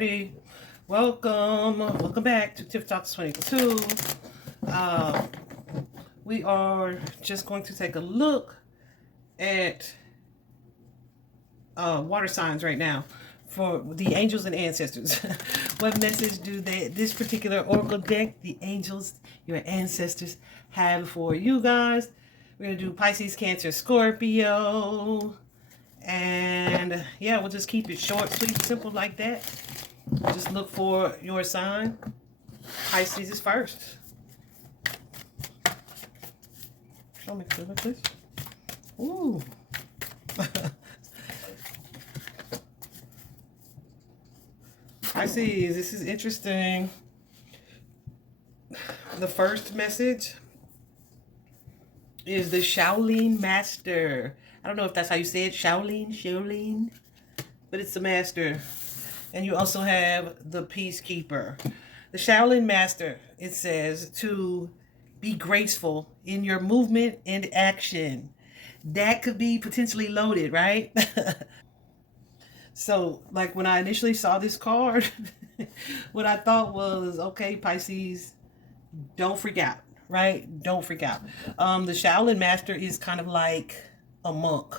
Alrighty, welcome back to Tiff Talks 22. We are just going to take a look at water signs right now for the angels and ancestors. What message do this particular oracle deck, the angels, your ancestors, have for you guys? We're gonna do Pisces, Cancer, Scorpio. And yeah, we'll just keep it short, sweet, simple like that. Just look for your sign. Pisces is first. Show me, please. Ooh. Pisces, this is interesting. The first message is the Shaolin Master. I don't know if that's how you say it, Shaolin, but it's the master. And you also have the Peacekeeper. The Shaolin Master, it says to be graceful in your movement and action. That could be potentially loaded, right? So, like when I initially saw this card, what I thought was, okay, Pisces, don't freak out, right? Don't freak out. The Shaolin Master is kind of like a monk,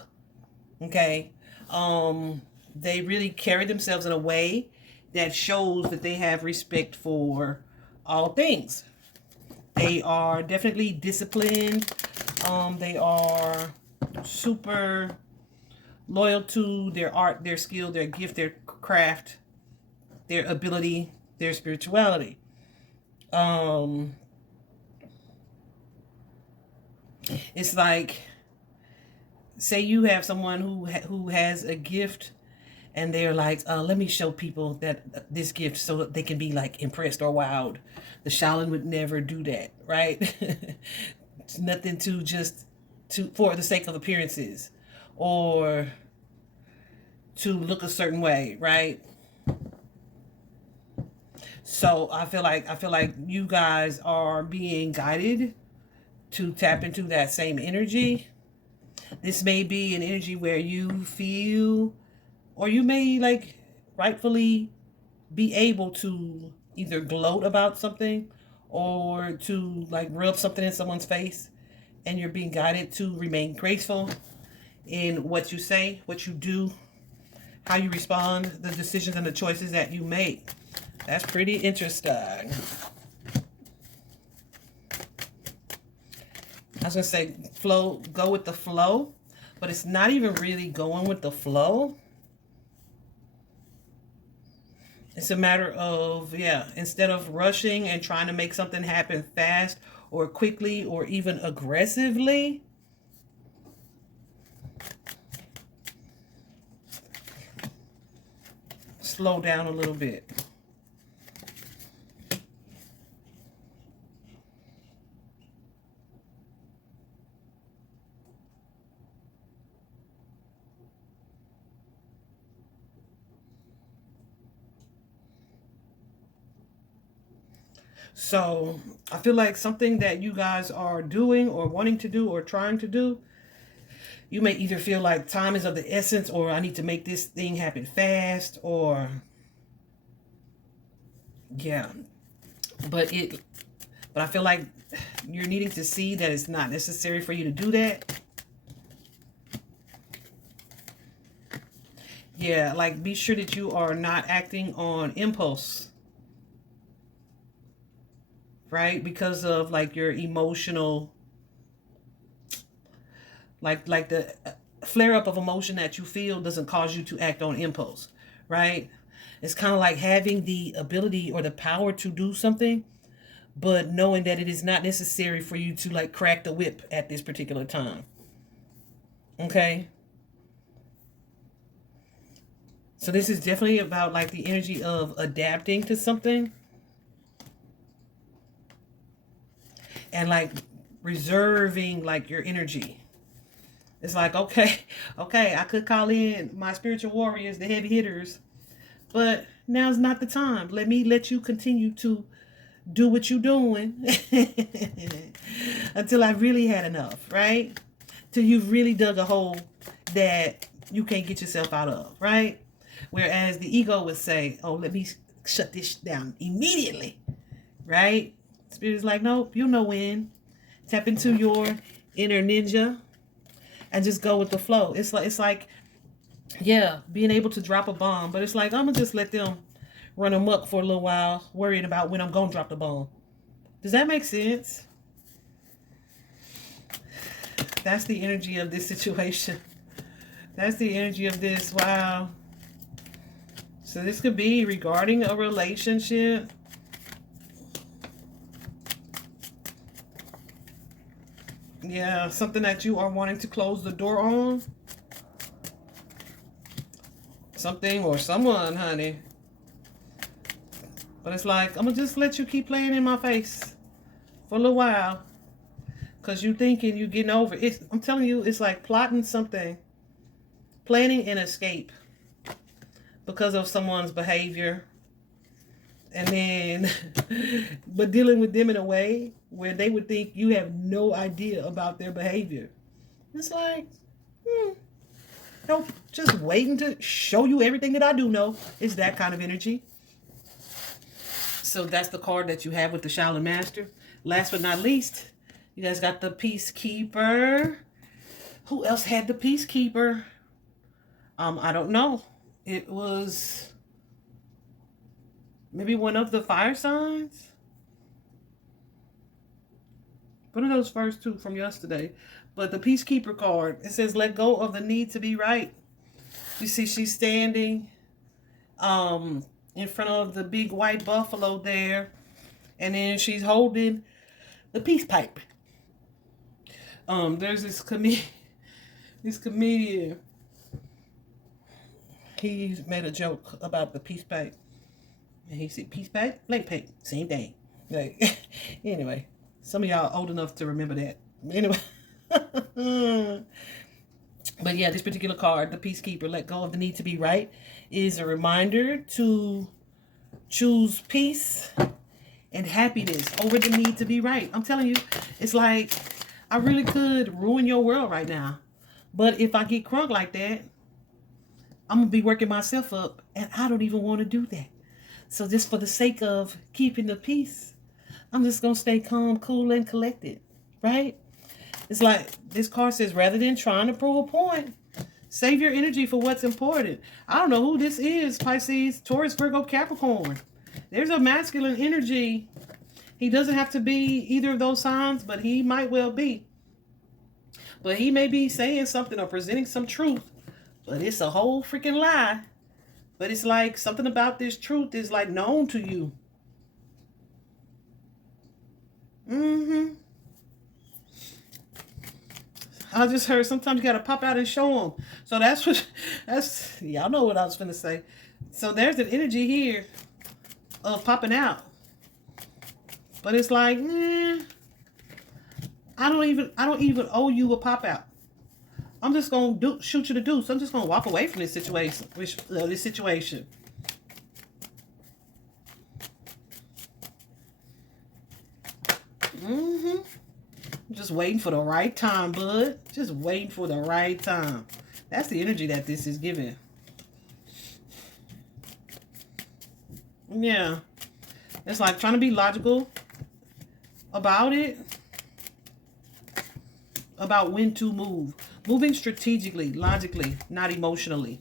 okay? They really carry themselves in a way that shows that they have respect for all things. They are definitely disciplined. They are super loyal to their art, their skill, their gift, their craft, their ability, their spirituality. It's like, say you have someone who has a gift, and they're like, let me show people that this gift so that they can be like impressed or wowed. The Shaolin would never do that, right? It's nothing to just for the sake of appearances or to look a certain way, right? So I feel like you guys are being guided to tap into that same energy. This may be an energy where you feel, or you may like rightfully be able to either gloat about something or to like rub something in someone's face, and you're being guided to remain graceful in what you say, what you do, how you respond, the decisions and the choices that you make. That's pretty interesting. I was gonna say flow, go with the flow, but it's not even really going with the flow. It's a matter of, yeah, instead of rushing and trying to make something happen fast or quickly or even aggressively, slow down a little bit. So I feel like something that you guys are doing or wanting to do or trying to do, you may either feel like time is of the essence, or I need to make this thing happen fast, or yeah. But I feel like you're needing to see that it's not necessary for you to do that. Yeah, like be sure that you are not acting on impulse. Right? Because of like your emotional, like the flare up of emotion that you feel doesn't cause you to act on impulse, right? It's kind of like having the ability or the power to do something, but knowing that it is not necessary for you to like crack the whip at this particular time. Okay? So this is definitely about like the energy of adapting to something. And like reserving like your energy. It's like, okay, I could call in my spiritual warriors, the heavy hitters, but now's not the time. Let you continue to do what you're doing until I've really had enough, right? Till you've really dug a hole that you can't get yourself out of, right? Whereas the ego would say, oh, let me shut this down immediately, right? Spirit's like, nope, you know when. Tap into your inner ninja and just go with the flow. It's like, yeah, being able to drop a bomb, but it's like, I'm gonna just let them run amok for a little while, worrying about when I'm gonna drop the bomb. Does that make sense? That's the energy of this situation. That's the energy of this. Wow. So this could be regarding a relationship. Yeah, something that you are wanting to close the door on. Something or someone, honey. But it's like, I'm going to just let you keep playing in my face for a little while. Because you thinking you getting over it. I'm telling you, it's like plotting something. Planning an escape. Because of someone's behavior. And then, but dealing with them in a way where they would think you have no idea about their behavior. It's like, nope, just waiting to show you everything that I do know. It's that kind of energy. So that's the card that you have with the Shaolin Master. Last but not least, you guys got the Peacekeeper. Who else had the Peacekeeper? I don't know. It was maybe one of the fire signs. One of those first two from yesterday. But the Peacekeeper card, it says let go of the need to be right. You see she's standing in front of the big white buffalo there. And then she's holding the peace pipe. There's this comedian. He made a joke about the peace pipe. And he said, peace pipe, blank pipe, same thing. Like, anyway, some of y'all old enough to remember that. Anyway. But yeah, this particular card, the Peacekeeper, let go of the need to be right, is a reminder to choose peace and happiness over the need to be right. I'm telling you, it's like, I really could ruin your world right now. But if I get crunk like that, I'm going to be working myself up, and I don't even want to do that. So just for the sake of keeping the peace, I'm just going to stay calm, cool, and collected, right? It's like this card says, rather than trying to prove a point, save your energy for what's important. I don't know who this is, Pisces, Taurus, Virgo, Capricorn. There's a masculine energy. He doesn't have to be either of those signs, but he might well be. But he may be saying something or presenting some truth, but it's a whole freaking lie. But it's like something about this truth is like known to you. I just heard sometimes you got to pop out and show them. So y'all know what I was finna say. So there's an energy here of popping out. But it's like, I don't even owe you a pop out. I'm just gonna shoot you to do. So I'm just gonna walk away from this situation. Just waiting for the right time, bud. Just waiting for the right time. That's the energy that this is giving. Yeah. It's like trying to be logical about it. About when to move. Moving strategically, logically, not emotionally.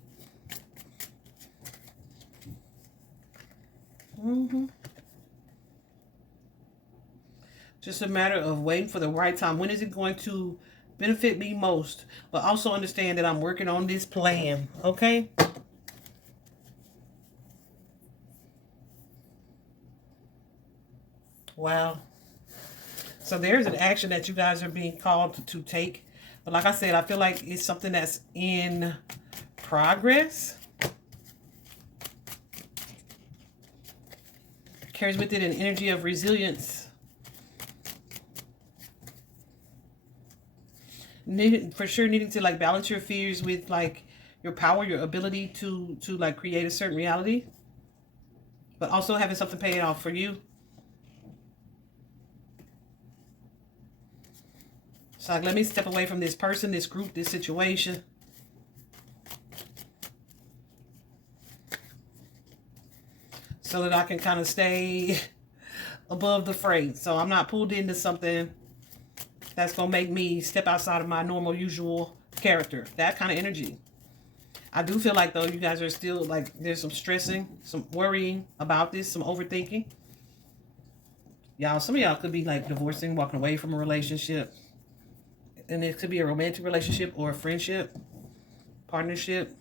Just a matter of waiting for the right time. When is it going to benefit me most? But also understand that I'm working on this plan. Okay? Wow. So there's an action that you guys are being called to take. But like I said, I feel like it's something that's in progress. Carries with it an energy of resilience. For sure needing to like balance your fears with like your power, your ability to like create a certain reality. But also having something paying off for you. So like, let me step away from this person, this group, this situation. so that I can kind of stay above the fray. So I'm not pulled into something that's going to make me step outside of my normal, usual character. That kind of energy. I do feel like, though, you guys are still, like, there's some stressing, some worrying about this, some overthinking. Y'all, some of y'all could be, like, divorcing, walking away from a relationship. And it could be a romantic relationship or a friendship, partnership.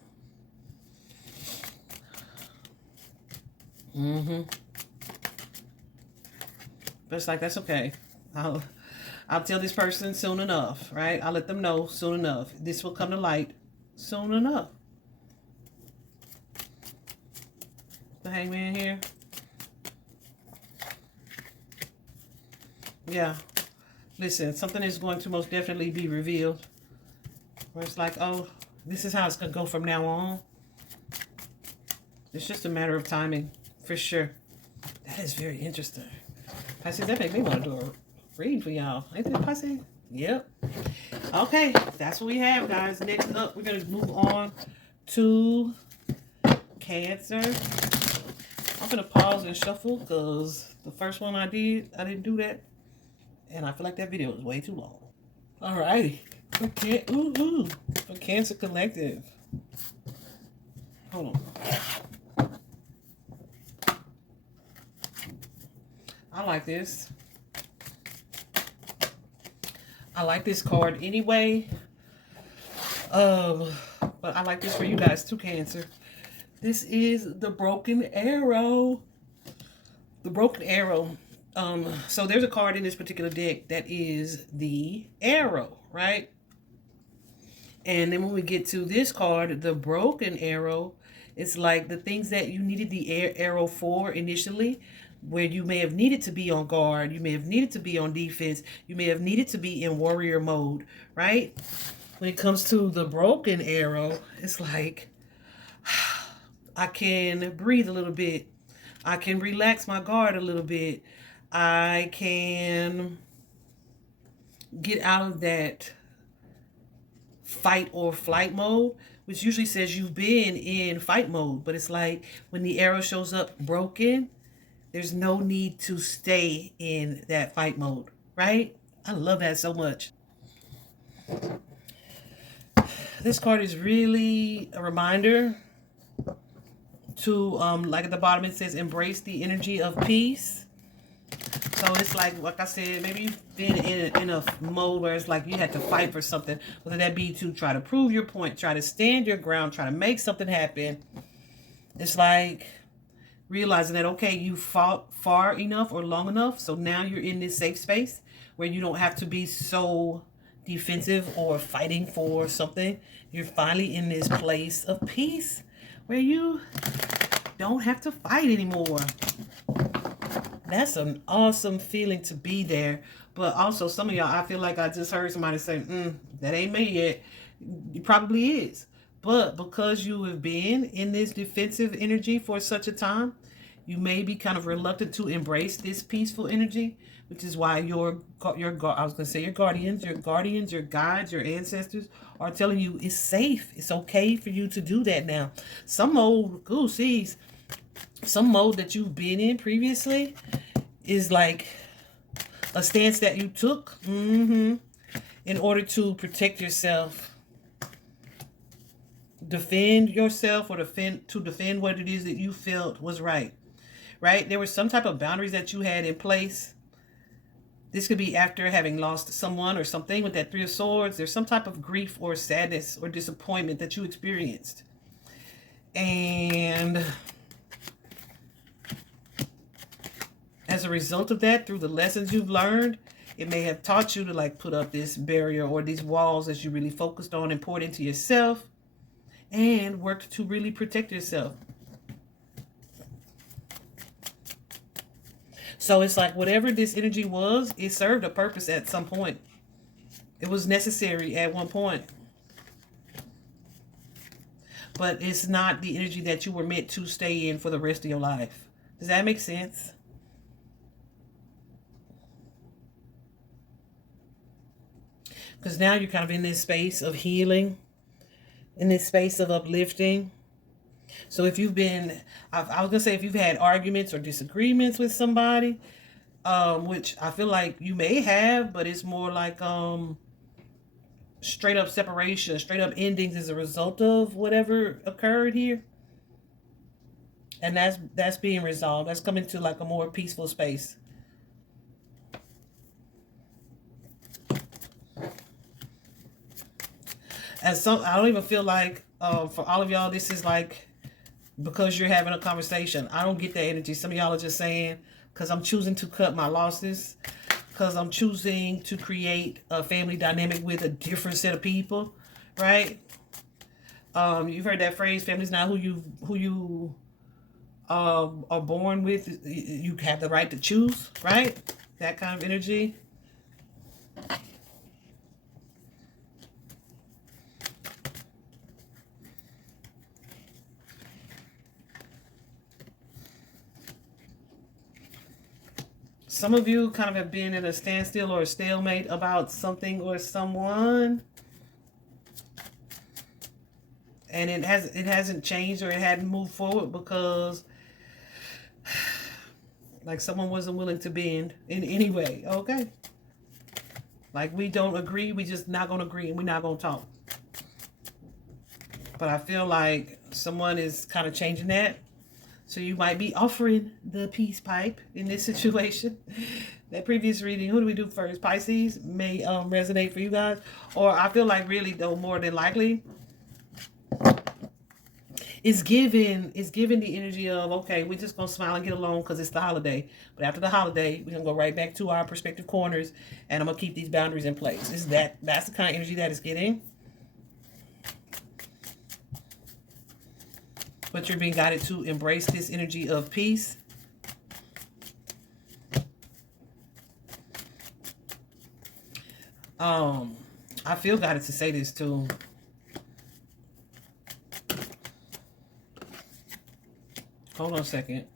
But it's like, that's okay. I'll tell this person soon enough, right? I'll let them know soon enough. This will come to light soon enough. The Hangman here. Yeah. Listen, something is going to most definitely be revealed. Where it's like, oh, this is how it's going to go from now on. It's just a matter of timing, for sure. That is very interesting. Pisces, that make me want to do a read for y'all. Ain't that Pisces? Yep. Okay, that's what we have, guys. Next up, we're going to move on to Cancer. I'm going to pause and shuffle because the first one I didn't do that. And I feel like that video was way too long. Alrighty. Okay. For Cancer Collective. Hold on. I like this. I like this card anyway. But I like this for you guys too, Cancer. This is the Broken Arrow. The Broken Arrow. So there's a card in this particular deck that is the Arrow, right? And then when we get to this card, the Broken Arrow, it's like the things that you needed the arrow for initially, where you may have needed to be on guard, you may have needed to be on defense, you may have needed to be in warrior mode, right? When it comes to the Broken Arrow, it's like, I can breathe a little bit. I can relax my guard a little bit. I can get out of that fight or flight mode, which usually says you've been in fight mode. But it's like when the arrow shows up broken, there's no need to stay in that fight mode, right? I love that so much. This card is really a reminder to, like at the bottom it says, embrace the energy of peace. So it's like I said, maybe you've been in a mode where it's like you had to fight for something, whether that be to try to prove your point, try to stand your ground, try to make something happen. It's like realizing that, okay, you fought far enough or long enough, so now you're in this safe space where you don't have to be so defensive or fighting for something. You're finally in this place of peace where you don't have to fight anymore. That's an awesome feeling to be there. But also, some of y'all, I feel like I just heard somebody say, that ain't me yet. It probably is. But because you have been in this defensive energy for such a time, you may be kind of reluctant to embrace this peaceful energy, which is why your guardians, your guides, your ancestors are telling you it's safe. It's okay for you to do that now. Some mode that you've been in previously is like a stance that you took in order to protect yourself, defend yourself, or defend what it is that you felt was right. There was some type of boundaries that you had in place. This could be after having lost someone or something with that Three of Swords. There's some type of grief or sadness or disappointment that you experienced. And as a result of that, through the lessons you've learned, it may have taught you to like put up this barrier or these walls that you really focused on and poured into yourself and worked to really protect yourself. So it's like whatever this energy was, it served a purpose at some point. It was necessary at one point. But it's not the energy that you were meant to stay in for the rest of your life. Does that make sense? Because now you're kind of in this space of healing, in this space of uplifting, So if you've been, I was gonna say if you've had arguments or disagreements with somebody, which I feel like you may have, but it's more like straight up separation, straight up endings as a result of whatever occurred here, and that's being resolved. That's coming to like a more peaceful space. As some, I don't even feel like for all of y'all, this is like because you're having a conversation. I don't get that energy. Some of y'all are just saying because I'm choosing to cut my losses, because I'm choosing to create a family dynamic with a different set of people, right? You've heard that phrase, family's not who you are born with. You have the right to choose, right? That kind of energy. Some of you kind of have been at a standstill or a stalemate about something or someone, and it hasn't changed or it hadn't moved forward because like someone wasn't willing to bend in any way. Okay, like we don't agree, we just not gonna agree and we're not gonna talk. But I feel like someone is kind of changing that. So you might be offering the peace pipe in this situation. That previous reading, who do we do first? Pisces may resonate for you guys. Or I feel like really though more than likely it's giving the energy of, okay, we're just gonna smile and get along because it's the holiday. But after the holiday, we're gonna go right back to our respective corners and I'm gonna keep these boundaries in place. That's the kind of energy that it's getting. But you're being guided to embrace this energy of peace. I feel guided to say this too. Hold on a second.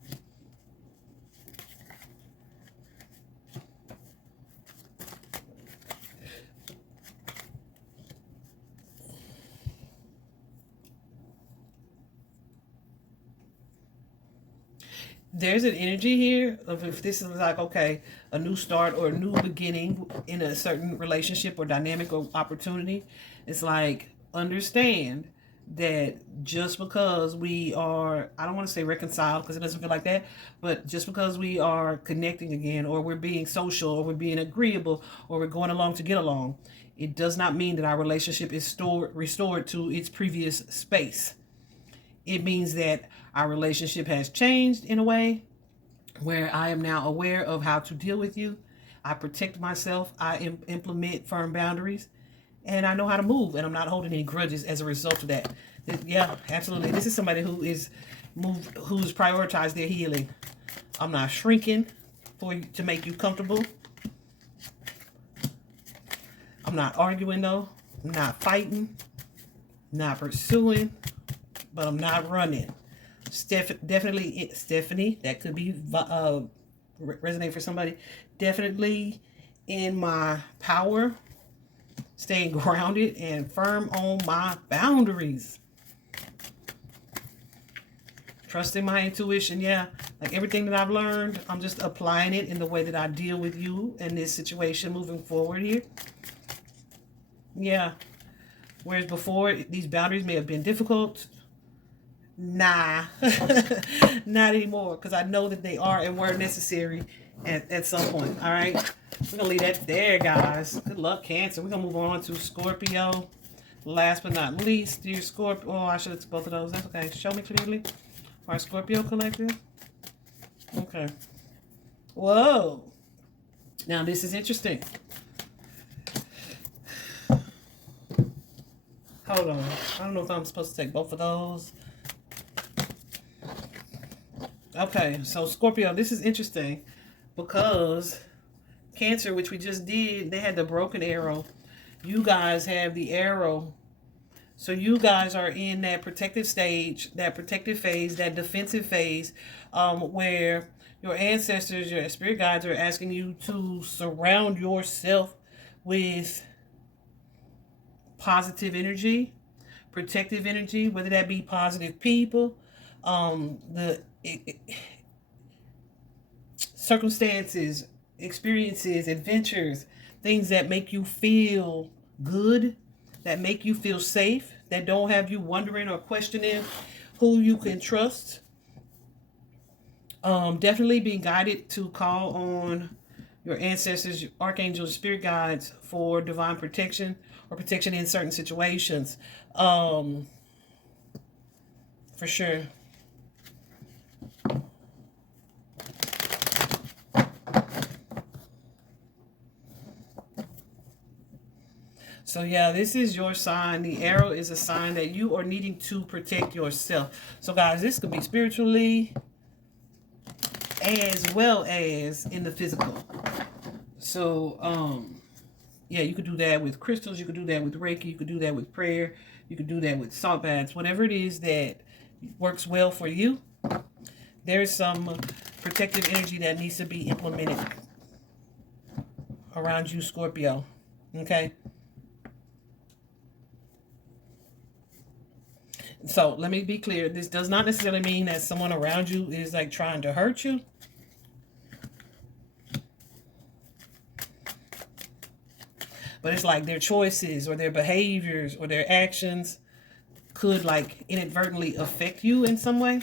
There's an energy here of if this is like, okay, a new start or a new beginning in a certain relationship or dynamic or opportunity. It's like, understand that just because we are, I don't want to say reconciled because it doesn't feel like that, but just because we are connecting again or we're being social or we're being agreeable or we're going along to get along, it does not mean that our relationship is restored to its previous space. It means that our relationship has changed in a way where I am now aware of how to deal with you. I protect myself. I implement firm boundaries. And I know how to move. And I'm not holding any grudges as a result of that. Yeah, absolutely. This is somebody who's prioritized their healing. I'm not shrinking to make you comfortable. I'm not arguing though. I'm not fighting. Not pursuing. But I'm not running. Definitely, Stephanie, that could be resonate for somebody. Definitely in my power, staying grounded and firm on my boundaries. Trusting my intuition, yeah. Like everything that I've learned, I'm just applying it in the way that I deal with you in this situation moving forward here. Yeah. Whereas before, these boundaries may have been difficult. Nah, not anymore, because I know that they are and were necessary at some point. All right, we're gonna leave that there, guys. Good luck, Cancer. We're gonna move on to Scorpio. Last but not least, dear Scorpio. Oh, I should have took both of those. That's okay. Show me clearly. Our Scorpio collective. Okay. Whoa. Now this is interesting. Hold on. I don't know if I'm supposed to take both of those. Okay, so Scorpio, this is interesting because Cancer, which we just did, they had the broken arrow. You guys have the arrow. So you guys are in that protective stage, that protective phase, that defensive phase, where your ancestors, your spirit guides are asking you to surround yourself with positive energy, protective energy, whether that be positive people, the circumstances, experiences, adventures, things that make you feel good, that make you feel safe, that don't have you wondering or questioning who you can trust. Definitely be guided to call on your ancestors, archangels, spirit guides for divine protection or protection in certain situations. For sure. So yeah, this is your sign. The arrow is a sign that you are needing to protect yourself. So guys, this could be spiritually as well as in the physical. So yeah, you could do that with crystals, you could do that with Reiki, you could do that with prayer, you could do that with salt baths, whatever it is that works well for you. There's some protective energy that needs to be implemented around you, Scorpio. Okay? So let me be clear. This does not necessarily mean that someone around you is like trying to hurt you. But it's like their choices or their behaviors or their actions could like inadvertently affect you in some way.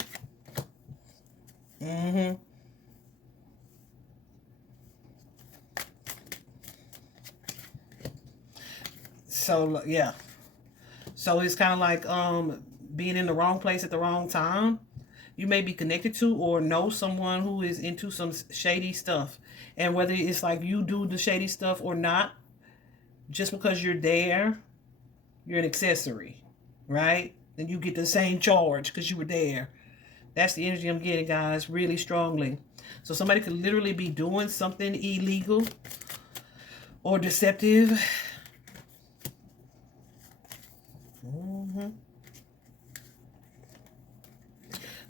So yeah. So it's kind of like being in the wrong place at the wrong time. You may be connected to or know someone who is into some shady stuff. And whether it's like you do the shady stuff or not, just because you're there, you're an accessory, right? And you get the same charge because you were there. That's the energy I'm getting, guys, really strongly. So somebody could literally be doing something illegal or deceptive.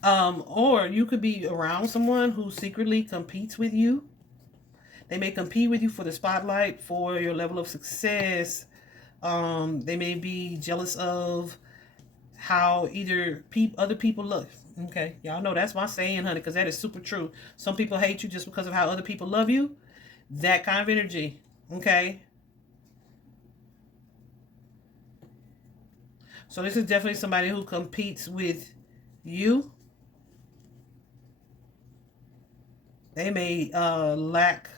Or you could be around someone who secretly competes with you. They may compete with you for the spotlight, for your level of success. They may be jealous of how either other people look. Okay, y'all know that's my saying, honey, because that is super true. Some people hate you just because of how other people love you. That kind of energy, okay? So this is definitely somebody who competes with you. They may lack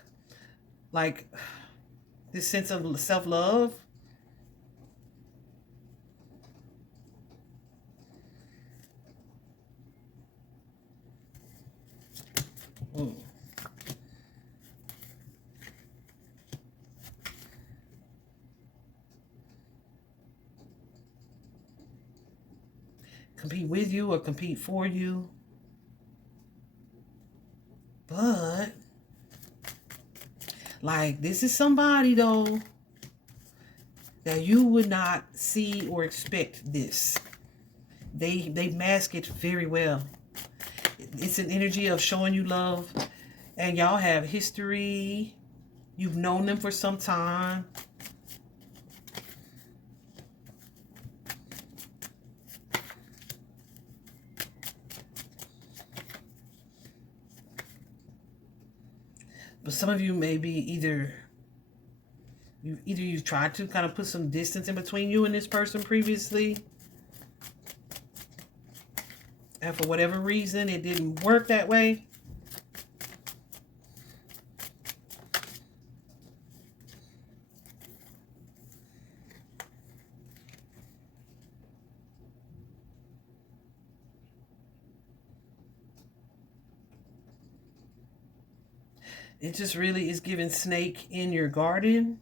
like this sense of self-love. Compete with you or compete for you. But like this is somebody though that you would not see or expect this. They mask it very well. It's an energy of showing you love, and y'all have history. You've known them for some time. But some of you may be either you've tried to kind of put some distance in between you and this person previously, and for whatever reason it didn't work that way. It just really is giving snake in your garden.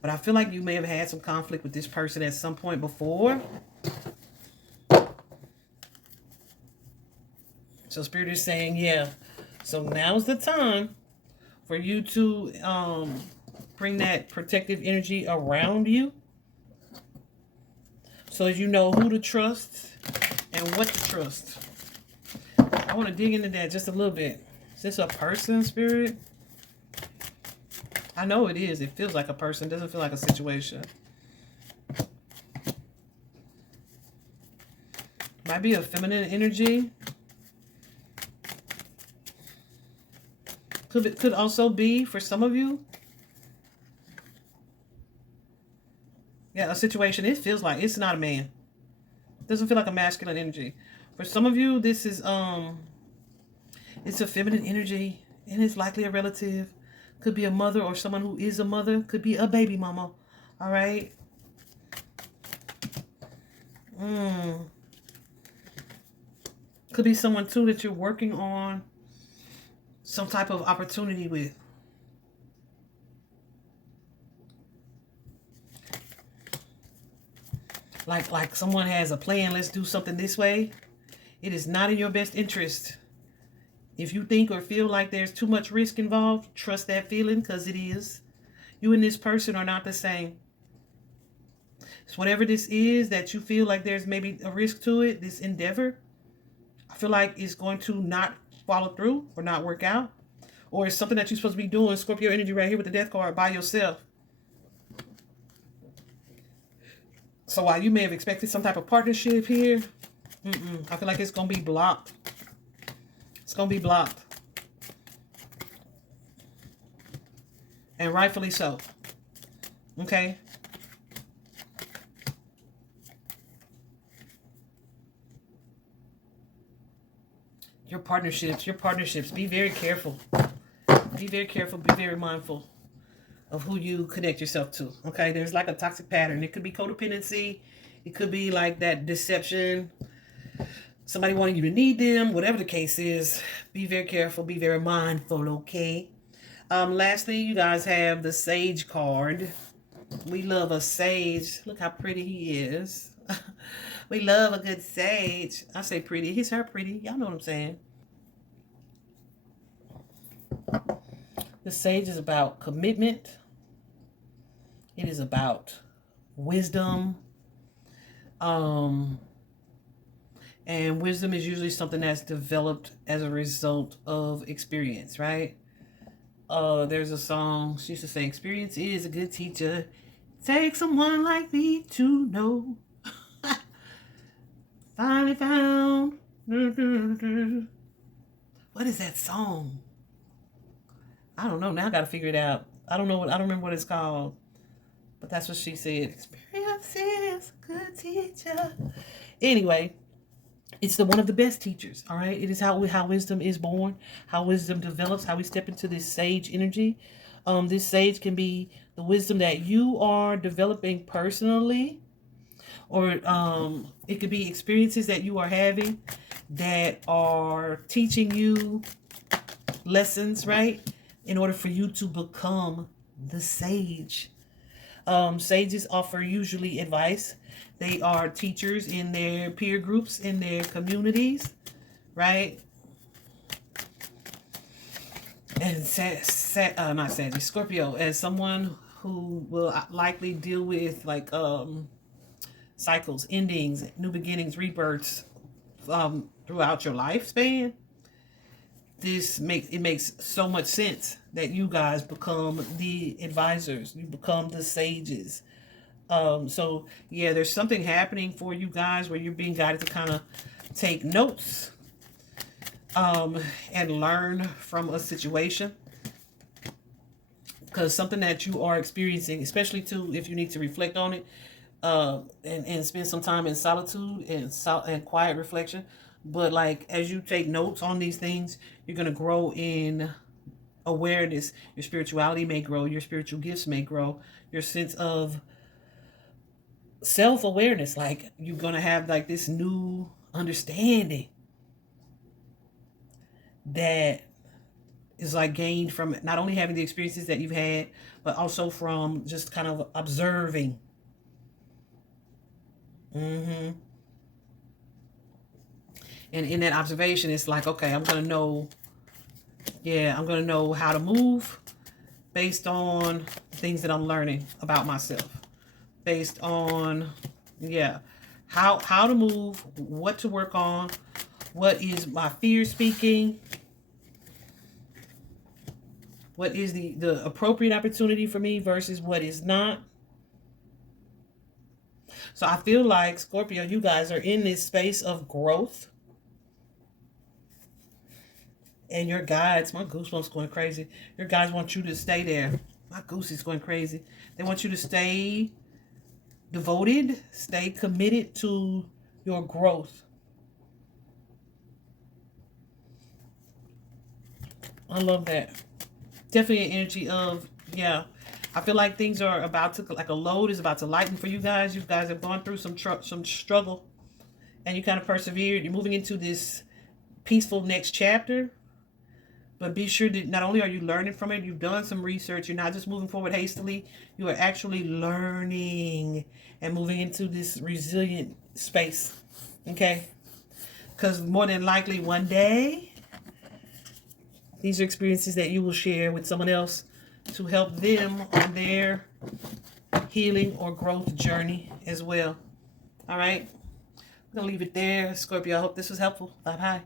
But I feel like you may have had some conflict with this person at some point before. So Spirit is saying, yeah. So now's the time for you to bring that protective energy around you. So that you know who to trust and what to trust. I want to dig into that just a little bit. Is this a person, Spirit? I know it is. It feels like a person. It doesn't feel like a situation. Might be a feminine energy. Could also be, for some of you, yeah, a situation. It feels like it's not a man. It doesn't feel like a masculine energy. For some of you, this is it's a feminine energy, and it's likely a relative. Could be a mother or someone who is a mother. Could be a baby mama. All right. Could be someone too that you're working on some type of opportunity with. Like someone has a plan. Let's do something this way. It is not in your best interest. If you think or feel like there's too much risk involved, trust that feeling, because it is. You and this person are not the same. So whatever this is that you feel like there's maybe a risk to it, this endeavor, I feel like it's going to not follow through or not work out. Or it's something that you're supposed to be doing, Scorpio energy right here with the death card, by yourself. So while you may have expected some type of partnership here, I feel like it's going to be blocked. It's going to be blocked. And rightfully so. Okay? Your partnerships, be very careful. Be very careful, be very mindful of who you connect yourself to. Okay? There's like a toxic pattern. It could be codependency. It could be like that deception. Somebody wanting you to need them. Whatever the case is, be very careful. Be very mindful, okay? Lastly, you guys have the Sage card. We love a sage. Look how pretty he is. We love a good sage. I say pretty. He's her pretty. Y'all know what I'm saying. The sage is about commitment. It is about wisdom. And wisdom is usually something that's developed as a result of experience, right? There's a song, she used to say, experience is a good teacher. Take someone like me to know. Finally found. What is that song? I don't know. Now I gotta figure it out. I don't remember what it's called. But that's what she said. Experience is a good teacher. Anyway, it's one of the best teachers, all right? It is how wisdom is born, how wisdom develops, how we step into this sage energy. This sage can be the wisdom that you are developing personally, or it could be experiences that you are having that are teaching you lessons, right? In order for you to become the sage. Sages offer usually advice. They are teachers in their peer groups, in their communities, right? And Scorpio, as someone who will likely deal with like cycles, endings, new beginnings, rebirths throughout your lifespan. It makes so much sense that you guys become the advisors. You become the sages. So yeah, there's something happening for you guys where you're being guided to kind of take notes and learn from a situation, because something that you are experiencing, especially too if you need to reflect on it and spend some time in solitude and quiet reflection. But like as you take notes on these things, you're going to grow in awareness. Your spirituality may grow, your spiritual gifts may grow, your sense of self-awareness, like you're going to have like this new understanding that is like gained from not only having the experiences that you've had, but also from just kind of observing. And in that observation, it's like, okay, I'm going to know how to move based on things that I'm learning about myself. Based on, how to move, what to work on, what is my fear speaking, what is the appropriate opportunity for me versus what is not. So I feel like, Scorpio, you guys are in this space of growth. And your guides, my goosebumps going crazy. Your guides want you to stay there. My goose is going crazy. They want you to stay devoted, stay committed to your growth. I love that. Definitely an energy of, yeah. I feel like things are about to, like a load is about to lighten for you guys. You guys have gone through some struggle, and you kind of persevered. You're moving into this peaceful next chapter. But be sure that not only are you learning from it, you've done some research. You're not just moving forward hastily. You are actually learning and moving into this resilient space. Okay? Because more than likely one day, these are experiences that you will share with someone else to help them on their healing or growth journey as well. All right? I'm going to leave it there, Scorpio. I hope this was helpful. Bye-bye.